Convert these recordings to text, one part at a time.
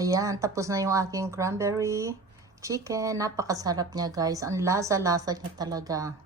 Ayan, tapos na yung aking cranberry chicken. Napakasarap niya, guys. Ang lasa-lasa niya talaga.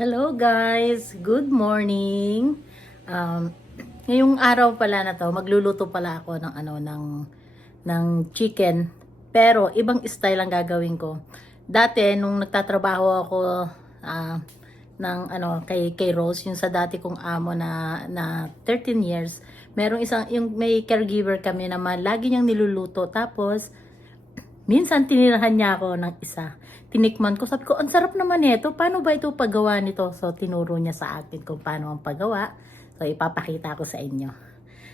Hello guys! Good morning! Ngayong araw pala na to, magluluto pala ako ng chicken. Pero ibang style ang gagawin ko. Dati nung nagtatrabaho ako kay Rose, yung sa dati kong amo na 13 years, may caregiver kami na lagi niyang niluluto. Tapos minsan tinirahan niya ako ng isa. Tinikman ko, sabi ko, ang sarap naman ito. Paano ba ito paggawa nito? So, tinuro niya sa akin kung paano ang paggawa. So, ipapakita ko sa inyo.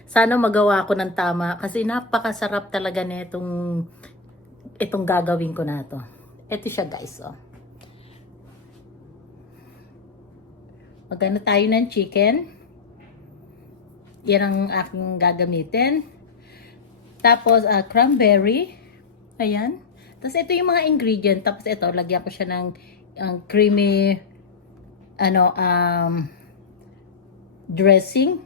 Sana magawa ko ng tama kasi napakasarap talaga itong gagawin ko na to. Ito siya, guys. Oh. Magano tayo ng chicken. Yan ang aking gagamitin. Tapos, cranberry. Ayan. Tapos ito yung mga ingredient. Tapos ito, lagyan ko siya ng creamy dressing.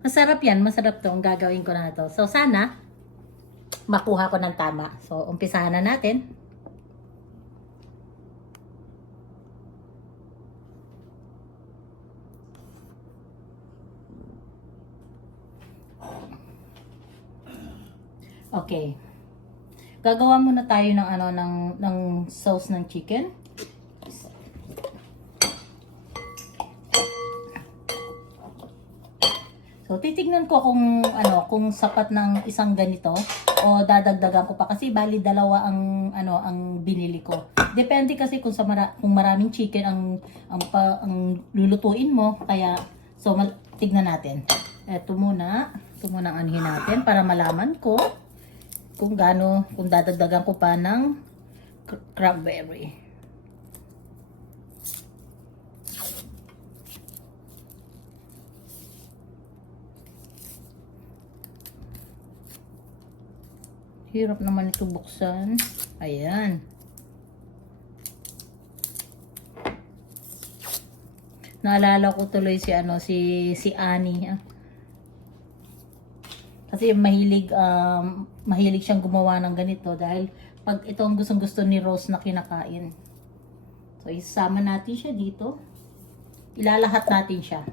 Masarap yan. Masarap to ang gagawin ko na to. So sana makuha ko ng tama. So umpisahan na natin. Okay. Gagawa muna tayo ng sauce ng chicken. So titignan ko kung sapat ng isang ganito o dadagdagan ko pa kasi bali dalawa ang binili ko. Depende kasi kung maraming chicken ang lulutuin mo, kaya so tignan natin. Ito muna ang anuhin natin para malaman ko kung dadagdagan ko pa ng cranberry. Hirap naman ito buksan. Ayan. Naalala ko tuloy si Annie. Kasi mahilig siyang gumawa ng ganito dahil pag ito ang gustong-gusto ni Rose na kinakain. So isama natin siya dito. Ilalahat natin siya.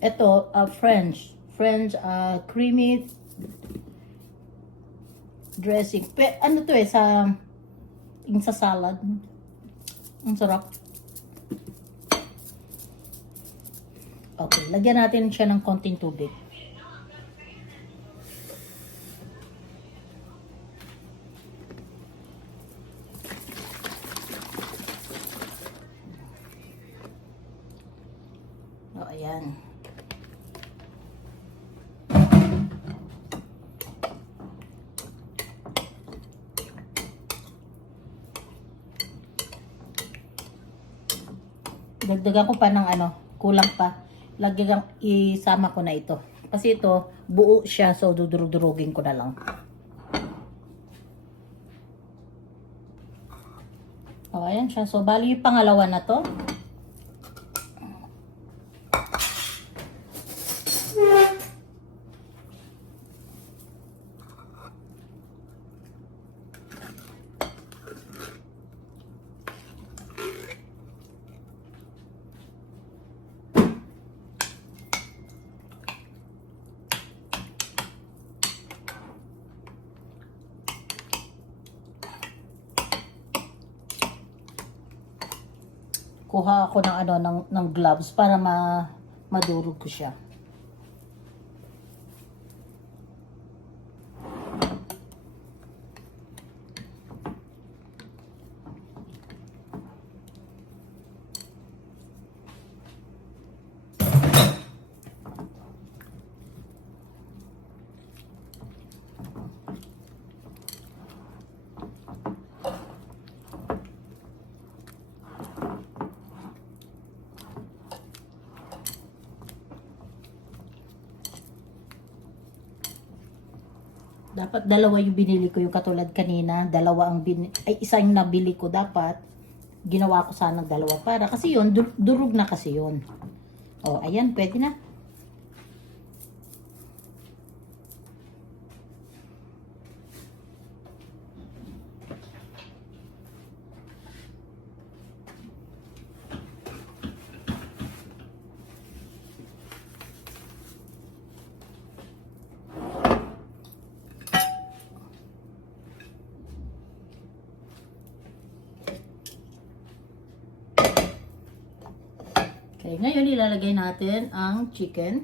Ito, French creamy dressing. Ano to sa salad. Ang sarap. Okay, lagyan natin siya ng konting tubig. Ayan. Dagdagan ko pa ng ano, kulang pa. Lagyan, isama ko na ito. Kasi ito, buo siya, so dudurugin ko na lang. O, ayan siya. So, bali yung pangalawa na to. Kuha ako ng ano ng gloves para madurog ko siya. Dapat dalawa yung binili ko, yung katulad kanina, isa yung nabili ko, dapat ginawa ko sanang dalawa para kasi yun, durog na kasi yun. O, ayan, pwede na. Okay, ngayon ilalagay natin ang chicken.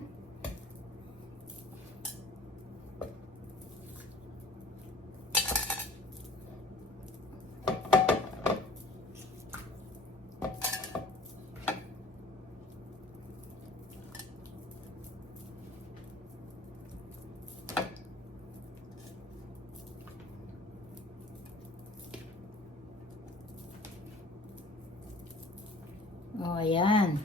O, ayan.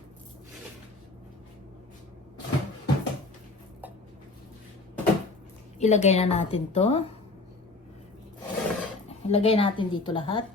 Ilagay na natin to. Ilagay natin dito lahat.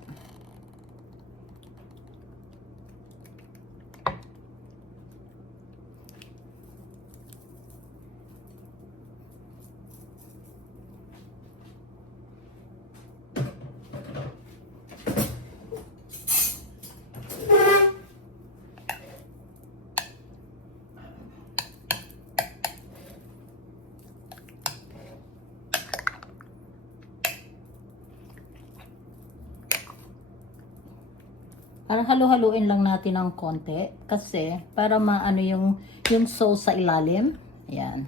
Parang halo-haluin lang natin ng konti kasi para maano yung sauce sa ilalim. Ayan.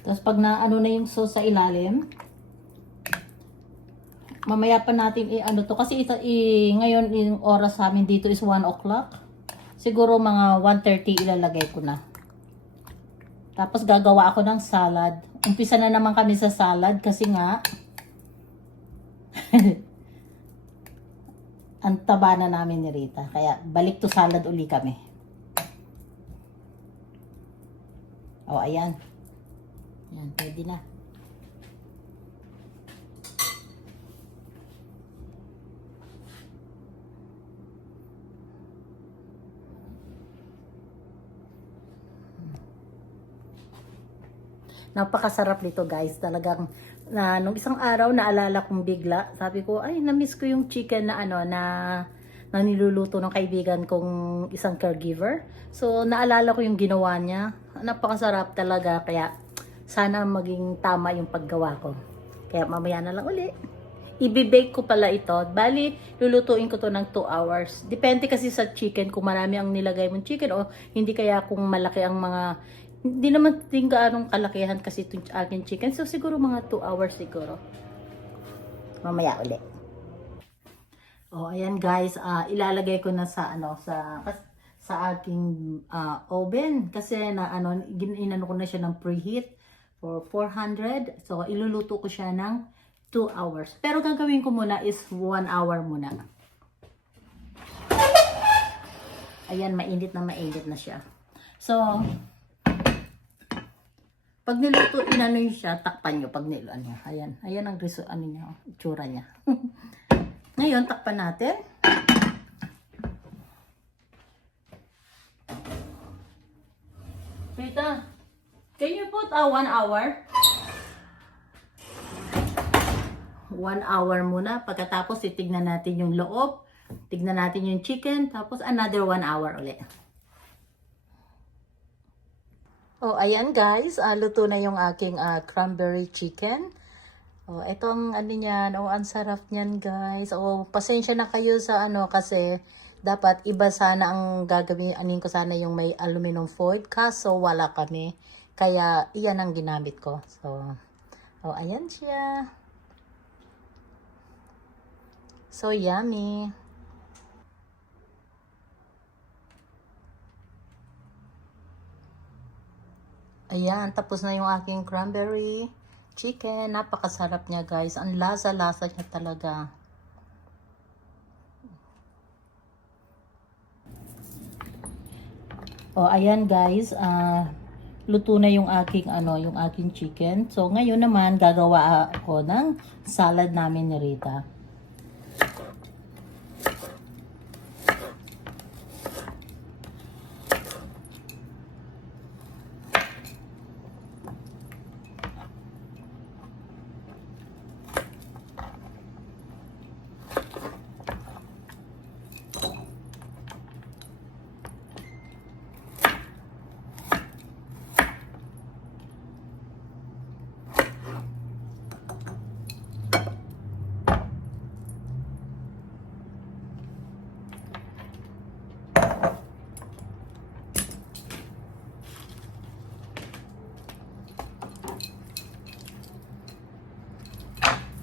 Tapos pag naano na yung sauce sa ilalim, mamaya pa natin i-ano to kasi ngayon yung oras sa amin dito is 1 o'clock. Siguro mga 1:30 ilalagay ko na. Tapos gagawa ako ng salad. Umpisa na naman kami sa salad kasi nga ang taba na namin ni Rita. Kaya balik to salad uli kami. O, ayan. Ayan, pwede na. Napakasarap nito guys. Talagang nung isang araw naalala kong bigla, sabi ko ay na-miss ko yung chicken na na niluluto ng kaibigan kong isang caregiver. So naalala ko yung ginawa niya. Napakasarap talaga, kaya sana maging tama yung paggawa ko. Kaya mamaya na lang uli. Ibe-bake ko pala ito. Bali, lulutuin ko to ng 2 hours. Depende kasi sa chicken kung marami ang nilagay mong chicken o hindi, kaya kung malaki ang mga Hindi naman ting gaanong kalakihan kasi itong aking chicken. So siguro mga 2 hours siguro. Mamaya uli. Oh, ayan guys, ilalagay ko na sa ano sa aking oven kasi na ano inano ko na siya ng preheat for 400. So iluluto ko siya ng 2 hours. Pero gagawin ko muna is 1 hour muna. Ayan, mainit na siya. So pag niluto, inano nyo siya, takpan nyo pag niluan niya. Ayan, ayan ang itsura niya. Ngayon, takpan natin. Rita, can you put 1 hour? 1 hour muna. Pagkatapos, titignan natin yung loob. Tignan natin yung chicken. Tapos, another 1 hour ulit. Oh, ayan guys. Luto na yung aking cranberry chicken. Oh, itong ano niyan. Oh, ang sarap niyan guys. Oh, pasensya na kayo sa ano kasi dapat iba sana ang gagawin. Anin ko sana yung may aluminum foil. Kaso wala kami. Kaya iyan ang ginamit ko. So, oh, ayan siya. So yummy. Ayan, tapos na yung aking cranberry chicken. Napakasarap niya guys. Ang lasa-lasa niya talaga. Oh, ayan guys. Luto na yung aking yung aking chicken. So ngayon naman gagawa ako ng salad namin ni Rita.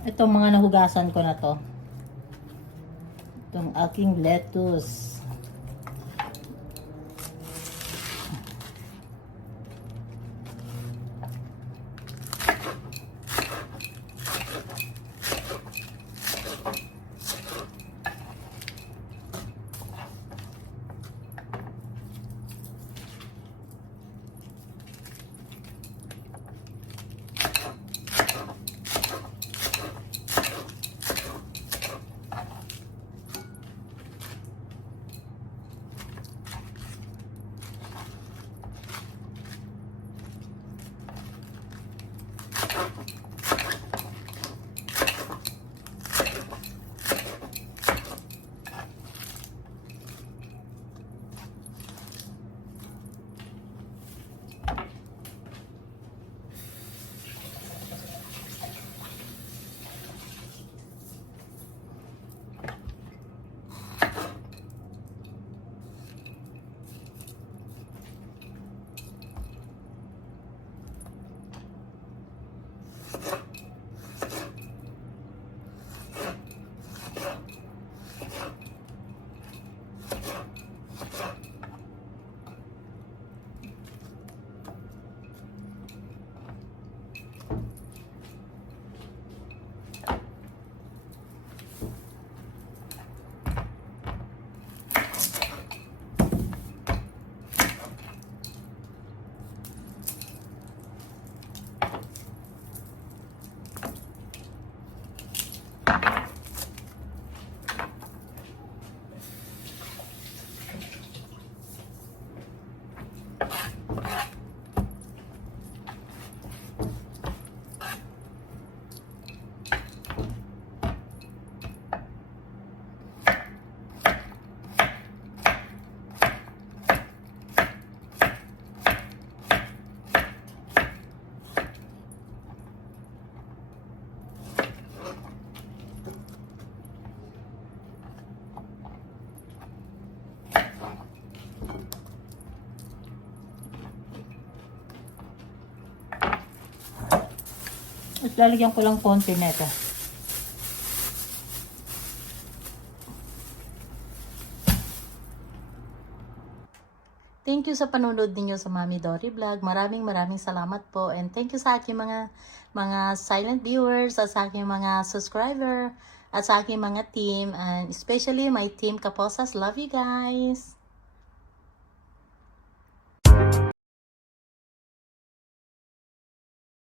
Itong mga nahugasan ko na to. Itong aking lettuce. At lalagyan ko lang konti na ito. Thank you sa panunod ninyo sa Mami Dory Vlog. Maraming salamat po. And thank you sa aking mga silent viewers, at sa aking mga subscriber, at sa aking mga team. And especially my team Kaposas. Love you guys!